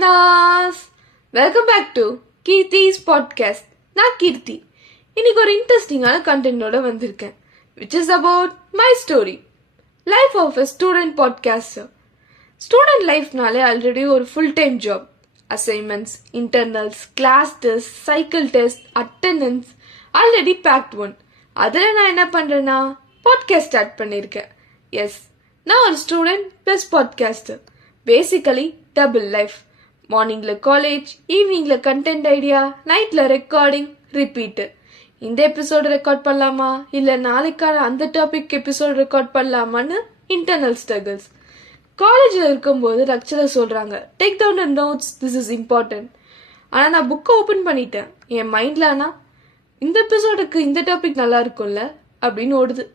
Listeners, welcome back to Keerthi's podcast. நான் கீர்த்தி. இன்னைக்கு ஒரு இன்ட்ரெஸ்டிங்கான கண்டென்ட்டோட வந்திருக்கேன், which is about my story, life of a student podcaster. Student லைஃப்னாலே ஆல்ரெடி ஒரு full time job. Assignments, internals, class test, cycle test, attendance already packed on. அதில் நான் என்ன பண்ணுறேன்னா பாட்காஸ்ட் ஸ்டார்ட் பண்ணியிருக்கேன். எஸ், நான் ஒரு student plus podcaster. Basically double life. மார்னிங்கில் காலேஜ், ஈவினிங்கில் கண்டென்ட் ஐடியா, நைட்டில் ரெக்கார்டிங், ரிப்பீட்டு. இந்த எபிசோடு ரெக்கார்ட் பண்ணலாமா, இல்லை நாளைக்கான அந்த டாபிக் எபிசோடு ரெக்கார்ட் பண்ணலாமான்னு இன்டர்னல் ஸ்ட்ரகிள்ஸ். காலேஜில் இருக்கும்போது லெக்சரர் சொல்கிறாங்க, take down the notes, this is important. ஆனால் நான் புக்கை ஓப்பன் பண்ணிட்டேன். என் மைண்டில் ஆனால் இந்த எபிசோடுக்கு இந்த டாபிக் நல்லா இருக்கும்ல அப்படின்னு ஓடுது.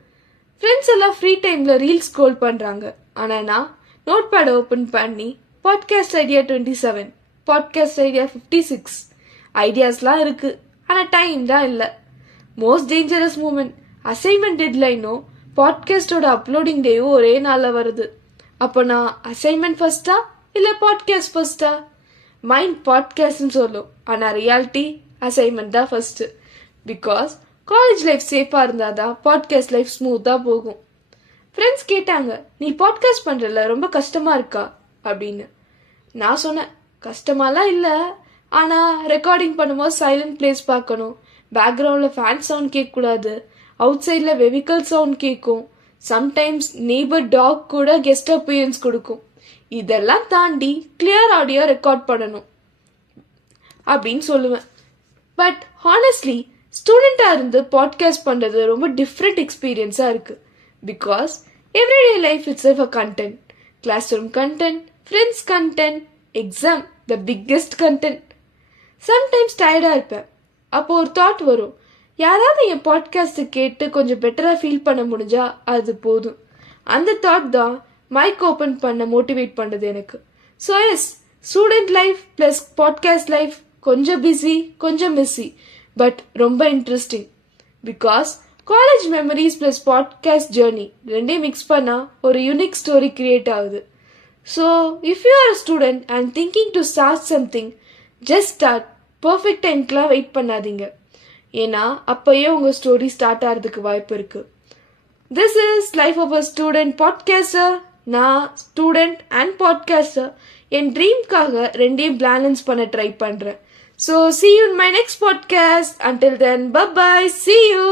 ஃப்ரெண்ட்ஸ் எல்லாம் ஃப்ரீ டைமில் ரீல்ஸ் ஸ்க்ரோல் பண்ணுறாங்க. ஆனால் நான் நோட் பேடை ஓப்பன் பண்ணி பாட்காஸ்ட் ஐடியா 27, பாட்காஸ்ட் ஐடியா 56 ஐடியாஸ்லாம் இருக்குது, ஆனால் டைம் தான் இல்லை. மோஸ்ட் டேஞ்சரஸ் மூமெண்ட், அசைன்மெண்ட் டெட்லைனோ பாட்காஸ்டோட அப்லோடிங் டேவும் ஒரே நாளில் வருது. அப்போ நான் அசைன்மெண்ட் ஃபர்ஸ்டா இல்லை பாட்காஸ்ட் ஃபர்ஸ்டா? மைண்ட் பாட்காஸ்ட்னு சொல்லும், ஆனால் ரியாலிட்டி அசைன்மெண்ட் தான் ஃபர்ஸ்ட்டு. பிகாஸ் காலேஜ் லைஃப் சேஃபாக இருந்தால் தான் பாட்காஸ்ட் லைஃப் ஸ்மூத்தாக போகும். ஃப்ரெண்ட்ஸ் கேட்டாங்க, நீ பாட்காஸ்ட் பண்ணுறல ரொம்ப கஷ்டமாக இருக்கா அப்படின்னு. நான் சொன்னேன், கஷ்டமாலாம் இல்லை, ஆனால் ரெக்கார்டிங் பண்ணும்போது சைலண்ட் பிளேஸ் பார்க்கணும், பேக்ரவுண்டில் ஃபேன் சவுண்ட் கேட்கக்கூடாது, அவுட் சைடில் வெஹிக்கல் சவுண்ட் கேட்கும், சம்டைம்ஸ் நெய்பர் டாக் கூட கெஸ்ட் அப்பியரன்ஸ் கொடுக்கும். இதெல்லாம் தாண்டி கிளியர் ஆடியோ ரெக்கார்ட் பண்ணணும் அப்படின்னு சொல்லுவேன். பட் ஹானஸ்ட்லி ஸ்டூடெண்ட்டாக இருந்து பாட்காஸ்ட் பண்ணுறது ரொம்ப டிஃப்ரெண்ட் எக்ஸ்பீரியன்ஸாக இருக்குது. Because everyday life itself a content. Classroom content, friends content, exam the biggest content. Sometimes டயர்டாக இருப்பேன். அப்போ ஒரு தாட் வரும், யாராவது என் பாட்காஸ்ட்டை கேட்டு கொஞ்சம் பெட்டராக ஃபீல் பண்ண முடிஞ்சா அது போதும். அந்த தாட் தான் மைக் ஓப்பன் பண்ண மோட்டிவேட் பண்ணுறது எனக்கு. So yes, student life plus podcast life கொஞ்சம் பிஸி, கொஞ்சம் மிஸ்ஸி, பட் ரொம்ப interesting. Because college memories plus podcast journey ரெண்டையும் மிக்ஸ் பண்ணால் ஒரு யூனிக் ஸ்டோரி கிரியேட் ஆகுது. So if you are a student and thinking to start something, just start. Perfect டைம்க்குலாம் wait பண்ணாதீங்க, ஏன்னா அப்போயே உங்கள் ஸ்டோரி ஸ்டார்ட் ஆகிறதுக்கு வாய்ப்பு இருக்குது. This is life of a student podcaster. நான் ஸ்டூடெண்ட் அண்ட் பாட்காஸ்டர். என் ட்ரீம்க்காக ரெண்டையும் பேலன்ஸ் பண்ண ட்ரை பண்ணுறேன். So see you in my next podcast. Until then, bye bye. See you.